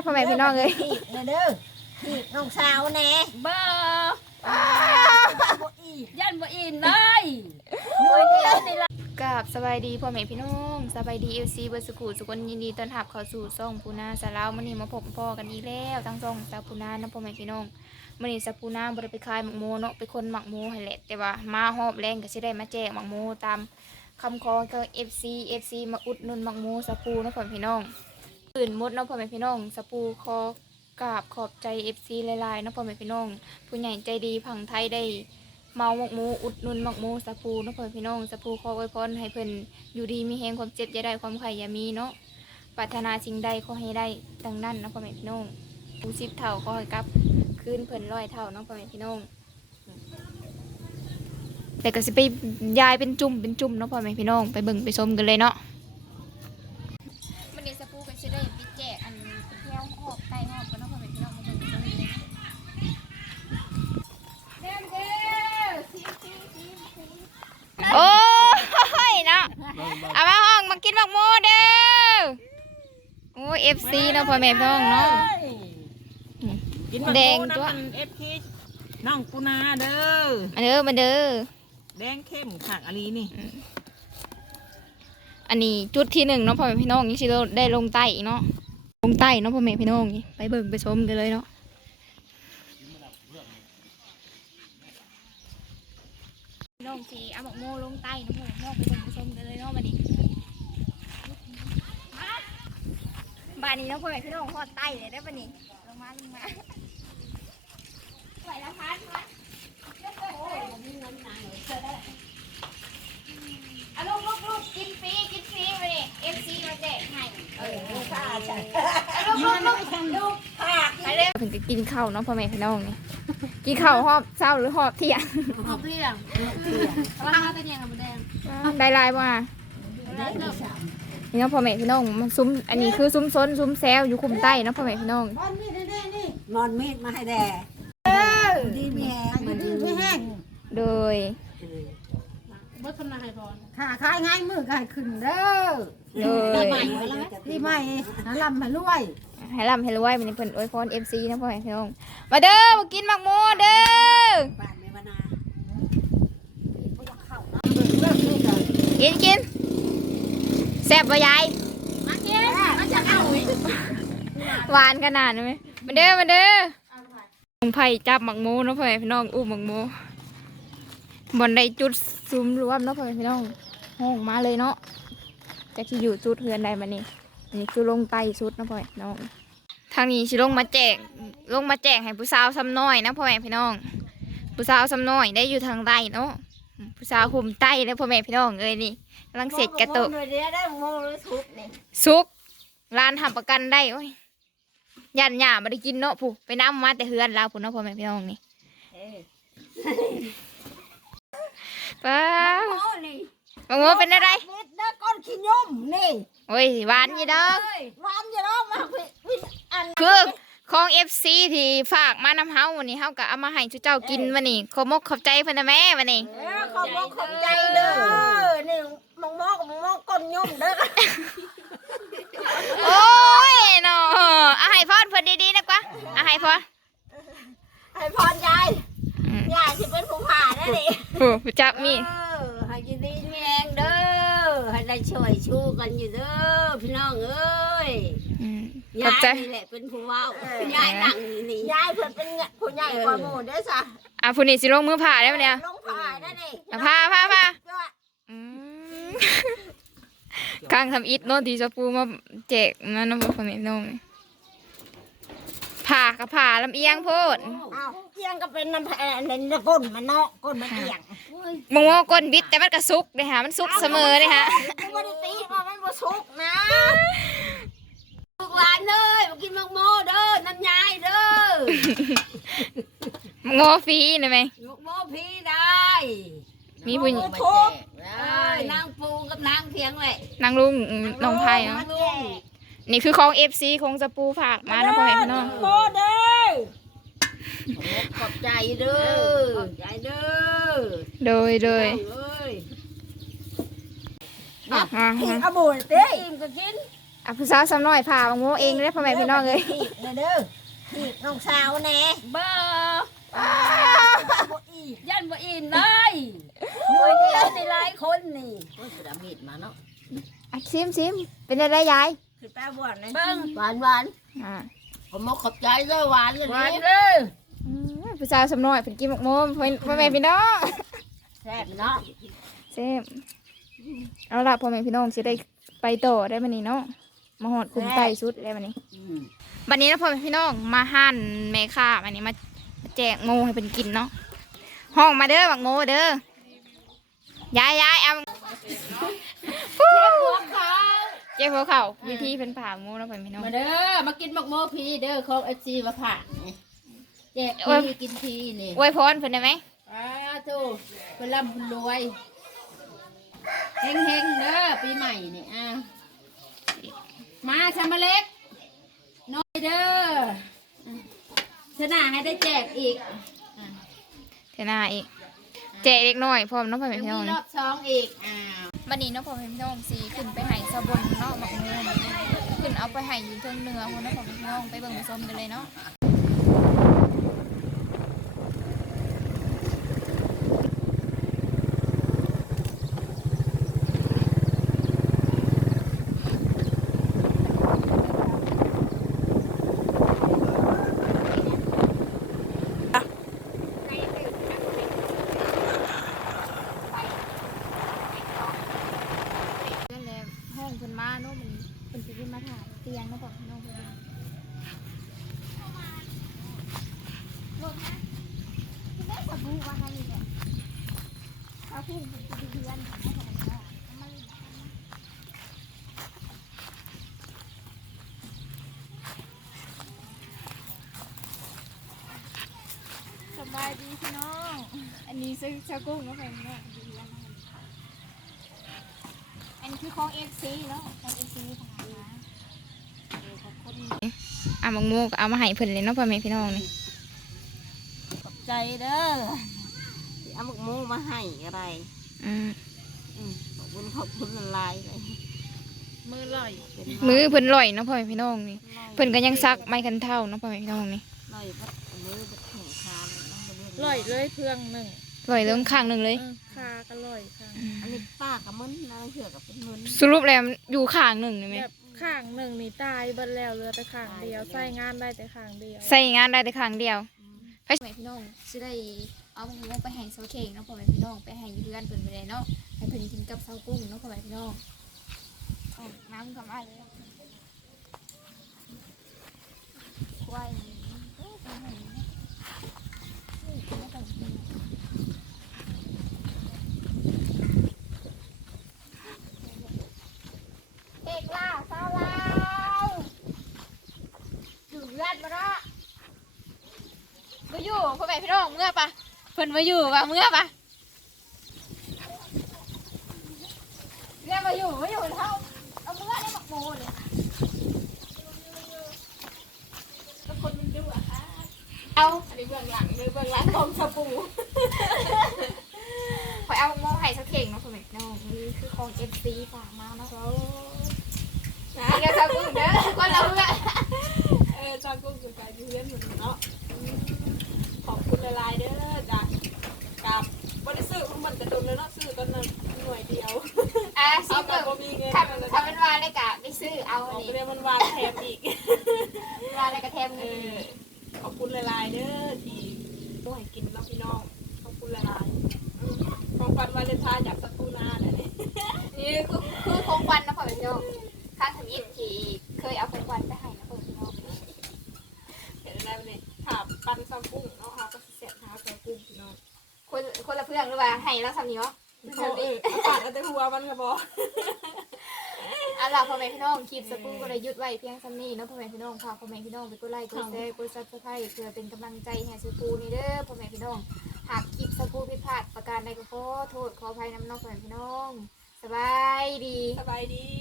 ได้อพ่อแม่พี่น้องเลยถีบเลยเด้อถีบน้องสาวแน่เบ้อบ่อีกยันบ่อินเลยหน่วยเดียวนี่ละกับสบายดีพ่อแม่พี่น้องสบายดีเอฟซีเบอร์สกูสุกนยินดีต้อนรับเข้าสู่ซ่องปูนาสาราวมื้อนี้มาพบพ่อกันอีกแล้วทั้งซ่องสาวปูนานะพ่อแม่พี่น้องมื้อนี้สาวปูนาบ่ได้ไปขายหมักโมเนาะไปคนหมักโมให้แหละแต่ว่ามาฮอบแรงก็สิได้มาแจกหมักโมตามคำขอของ FC FC มาอุดหนุนหมักโมสาวปูนะพ่อแม่พี่น้อง ตื่นมดเนาะพ่อแม่พี่น้องสปูขอกราบขอบใจ FC หลายๆเนาะพ่อแม่พี่น้อง ผู้ใหญ่ใจดีผังไทยได้เมาหมกมูอุดนุนหมกมูสปูเนาะเพื่อนพี่น้องสปูขออวยพรให้เพิ่นอยู่ดีมีแหงความเจ็บอย่าได้ความไข่อย่ามีเนาะปรารถนาสิ่งใดขอให้ได้ดังนั้นเนาะพ่อแม่พี่น้องปูสิบเท่าขอให้กลับคืนเพิ่นร้อยเท่าเนาะพ่อแม่พี่น้องแต่ก็สิไปยายเป็นจุ่มเป็นจุ่มเนาะพ่อแม่พี่น้องไปเบิ่งไปชมกันเลยเนาะมันนี้สะปูก็สิได้ไปแจกอันแก้วหอบไก่หอบกันเนาะพ่อแม่พี่น้องมาเบิ่งไปชมกันเลย โอ้ย เนาะเอามาห้องมากินหมักโมเด้อโอ้ยเอฟซีเนาะพ่อแม่พี่น้องเนาะ กินแดงตัว เอฟคีน้องปูนาเด้อมาเด้อมาเด้อแดงเข้มขักอาลีนี่อันนี้จุดที่หนึ่งเนาะพ่อแม่พี่น้องนี่สิเราได้ลงใต้อีกเนาะลงใต้เนาะพ่อแม่พี่น้องนี่ไปเบิ่งไปชมกันเลยเนาะ น้องสิเอาหมักโมลงใต้เนาะพ่อแม่พี่น้องไปเบิ่งไปชมกันเลยเนาะบัดนี้มาบ้านนี้เนาะพ่อแม่พี่น้องฮอดใต้เลยได้อบัดนี้ลงมาลงมาไหวแล้วพันพันอะลูกลูกลูกกินฟรีกินฟรีไปดิเอฟซีมาแจกให้เออข้าใช่อะลูกลูกลูกลูกข้าไปเร็วถึงจะกินข้าวเนาะพ่อแม่พี่น้องนี่ กินข้าวหอบเช้าหรือหอบเที่ยงเอาเพียงว่าหาแต่เนี่ยกับแดงได้ลายว่านี่เนาะพ่อแม่พี่น้องมันซุ้มอันนี้คือซุ้มซนซุ้มแซวอยู่คุมใต้เนาะพ่อแม่พี่น้องบอนมีดนี่นี่งอนมีดมาให้แดดีมีแห้งมันดีมีแห้งโดยเบิดคำนาให้พรขาขายง่ายมือก็ให้ขึ้นเด้อโดยดีใหม่น้ำลำมารวยให้ร่ำให้รวยมันนี้เพิ่นอวยพรเอฟซีนะพ่อแม่พี่น้องมาเด้อมากินหมักโมเด้อบ้านแม่วนากินกินแซ่บบ่ยายมาเก็บมาจากเอาอีกหวานขนาดนั้นไหมมาเด้อมาเด้อลุงไผ่จับหมักโมเนาะพ่อแม่พี่น้องอู้หมักโม บนได้จุดซุมรวมเนาะพ่อแม่พี่น้องห้องมาเลยเนาะจะที่อยู่จุดเฮือนใดมานี่นี่คือลงไตสุดเนาะพ่อแม่พี่น้องทางนี้สิลงมาแจกลงมาแจกให้ผู้สาวซ้ำน้อยนะพ่อแม่พี่น้อง ผู้สาวซ้ำน้อยได้อยู่ทางใต้เนาะผู้สาวคุมใต้แล้วพ่อแม่พี่น้องเอ้ยนี่กำลังเสร็จกระโตะเดี๋ยวได้โมเลยทุบนี่ซุกร้านทำประกันได้โอ้ยยันหยาไม่ได้กินเนาะผู้ไปน้ำมาแต่เฮือนเราผู้เนาะพ่อแม่พี่น้องนี่ ป้าโอ้นี่บางโมเป็นอะไรเม็ดเด้อก้อนขี้ยุ่มนี่โอ้ยหวานยี่ดอกหวานอยู่แล้วมาพี่พี่อันคือของเอฟซีที่ฝากมานำเฮาวันนี้เฮาก็เอามาให้ชุเจ้ากินวันนี้ขอมกขอบใจเพิ่นนะแม่วันนี้เออขอบคุณขอบใจเด้อนี่มองมองมองก้นยุ่มเด้อโอ้ยเนาะเอาให้พรเพิ่นดีๆนะกว่าเอาให้พรให้พรยายอืมยายสิเป็นผู้ผ่าได้ดิ ผู้ผู้จับมีดเออให้ยินดีมีแรงเด้อให้ได้ช่วยชูกันอยู่เด้อพี่น้องเอ้ยอืมขอยาบยใจ นี่แหละเป็นผู้เว้ายายนั่งอยู่นี่ยายเพิ่นเป็นผู้ใหญ่กว่าหมู่เด้อจ้ะอะผู้นี้สิลงมือผ่าได้ปะเนี่ยลงผ่าได้ดิอะผ่าผ่าผ่าอืมข้างทำอิฐเนาะที่จะปูมาแจกนั่นน้ำพ่อแม่พี่น้อง ผ่ากับผ่าลำเอียงโพดอ้าวเอียงก็เป็นน้ำแผ่ในน้ำก้นมันเนาะก้นมันเอียงมงโมก้นบิดแต่มันก็สุกเลยฮะมันสุกเสมอเลยฮะกูบ่ได้ตีว่ามันบ่สุกนะลูกหลานเอ้ยมากินมังโมเด้อน้ำยายเด้อมงโมฟรีนะไหมลูกโมพี่ได้ มีผู้หญิงทุบเอ้ยนางปูกับนางเพียงแหละนางลุงน้องไผ่เนาะ นางลุงนี่คือของเอฟซีของจะปูฝากมานะพ่อแม่พี่น้องโมเด้อขอบใจเด้อขอบใจเด้อโดยโดยเอ้ยอ่ากินเอาบุญเต้อิ่มก็กินเอาอะผู้สาวสำน้อยผ่าบางโมเองเลยพ่อแม่พี่น้องเลยถีบเด้อเด้อถีบน้องสาวแน่เบ้อบ่อีกยันบ่อินเลยหน่วยเดียวในหลายคนนี่โอ้ยสุดามีดมาเนาะอะซิมซิมเป็นอะไรยาย คือป้าบวชนะเบิ่งหวานหวานอ่าผมมาขอบใจเลยหวานอย่างหวานนี้เด้ออืมผู้สาวสำน้อยเป็นกินหมกโมพ่อพ่อแม่พี่น้องแซ่บเนาะเซมเอาละพ่อแม่พี่น้องสิได้ไปต่อได้บันนี้เนาะมาหอดคุมไตสุดได้บันนี้อืมบันนี้นะพ่อแม่พี่น้องมาหั่นแม่ค้าอันนี้มาแจกโมให้เป็นกินเนาะห้องมาเด้อบักโมเด้อยายยายเอาเจ๊หัว เข่าวิธีเป็นผ่าโมเนาะพ่อแม่พี่น้องมาเด้อมากินบักโมพีเด้อของ FC มาผ่านี่แจกโอ้ยพีกินพีนี่อวยพรเพิ่นได้ไหมอ้าทูเพิ่นร่ำเพิ่นรวยเฮงๆเด้อปีใหม่นี่อะมาชามาเล็กน้อยเด้อชนะให้ได้แจกอีกเทน่าอีกแจกเล็กน้อยพร้อมเนาะพ่อแม่ยังพี่น้มีองรอบสองอีกอ้าว บันนี้เนาะพ่อแม่พี่น้องสีขึ้นไปให้สะบนเนาะบักโมขึ้นเอาไปให้อยู่เทิงเนื้อคนเนาะพ่อแม่พี่น้องไปเบิ่งไปชมกันเลยเนาะ เรื่องแล้วห้องเพิ่นมาเนาะมัน ขึ้นมาถ่ายเตียงเนาะบอกน้องเพิ่นว่าโลดนะคุณแม่สบู่ว่าให้นี่แหละเอาพุ่งเป็นเดือนของแม่ของพ่อเอามาเลยสบายดีพี่น้อง อันนี้ซื้อชากุ้งนะพี่น้องดีแล้วอันนี้คือของเอฟซีเนาะของเอฟซีทหารนะขอบ คุณอะมังโมก็เอามาให้เพิ่นเลยเนาะพ่อแม่พี่น้องนี่ขอบใจเด้อที่เอาหมกหมูมาให้อะไรอืมอืมขอบคุณขอบคุณละลายเลยมือลอยเป็นมือเพิ่นลอยเนาะพ่อแม่พี่น้องนี่เพิ่นก็ยังซักไม้กันเท่าเนาะพ่อแม่พี่น้องนี่ลอยบัดมือบัดแข่งขาเลยน้องบ่เรื่องลอยเลยเพื่องหนึ่งลอยเรื่องข้างหนึ่งเลยคาก็ลอยค่ะอันนี้ป้ากับมึนนะเถื่อกับเป็นมึนสรุปแล้วอยู่ข้างหนึ่งนี่ไหมแบบ ข้างหนึ่งนี่ตายเบัดแล้วเหลือแต่ข้างเดียวใส่งานได้แต่ข้างเดียวใส่งานได้แต่ข้างเดียว พ่อแม่พี่น้องสิได้เอามังโมไปให้เสาเข่งเนาะพ่อแม่พี่น้องไปให้อยู่เพื่อนเพิ่นไปเลยเนาะให้เพิ่นกินกับเสากุ้งเนาะพ่อแม่พี่น้องเอาน้ำกับอะไรควายเอ้ยเป็นไงเนี่ยเฮ้ยไม่ต้องกินเด็กล่าสาวลาวอยู่เลือดมาเนาะ มาอยู่พ่อแม่พี่น้องเมื่อปะเพิ่นมาอยู่ปะเมื่อปะเรียกมาอยู่มาอยู่เท่าเอาเมื่อได้บักโมเลยแล้วคนมันดูอะคะเอาอันนี้เบื้องหลังเลยเบื้องหลังกองสบู่ขอเอาโมไห่สักเข่งเนาะพ่อแม่พี่น้องนี่คือของเอฟซีฝากมาเนาะนี่ก็ชอบกุ้งเด้อคนเราเพื่อนเออจอกุ้งอยู่กับยูเล่นเหมือนเนาะขอบคุณละลายเด้อจ้ะกับบริสุทธิ์ของมันจะโดนเลยเนาะซื้อตอนนั้นหน่วยเดียว อะ เอา ซื้อ แบ เปิ บ ด บ่มีเงิน ทำทำเป็นวานเลยกะไปซื้อเอาออัอนกนี้เรียนมันวางแถมอีกวานอะไรกระเทมเออขอบคุณละลายเด้อที่ผู้ให้กินเนาะพี่น้องขอบคุณละลายอืมของปันวาเลนไทน์จากสตูนาเนี่ยนี่นี่คือคือโครงควันนะพ่อแม่พี่น้องข้างทมิตที่เคยเอาโครงควันไปให้นะพ่อแม่พี่น้องเห็นได้ไหมเนี่ยถามปันซัมกุ้งเนาะค่ะก็สิเสียหาซัมกุ้งพี่น้องคนคนละเพื่อนหรือว่าให้เราทำนี้วะเขาเออปาดเอาแต่หัวมันก็บอก เอาล่ะพ่อแม่พี่น้องคลิปสกูก็เลยหยุดไว้เพียงซ้ำนี้เนาะพ่อแม่พี่น้องฝากพ่อแม่พี่น้องไปกดไลค์กดแชร์กดซับสไครต์เพื่อเป็นกำลังใจให้สกูนี่เด้อพ่อแม่พี่น้องหากคลิปสกูผิดพลาดประการใดก็ขอโทษขออภัยน้ำน้องพ่อแม่พี่น้องสบายดี สบายดี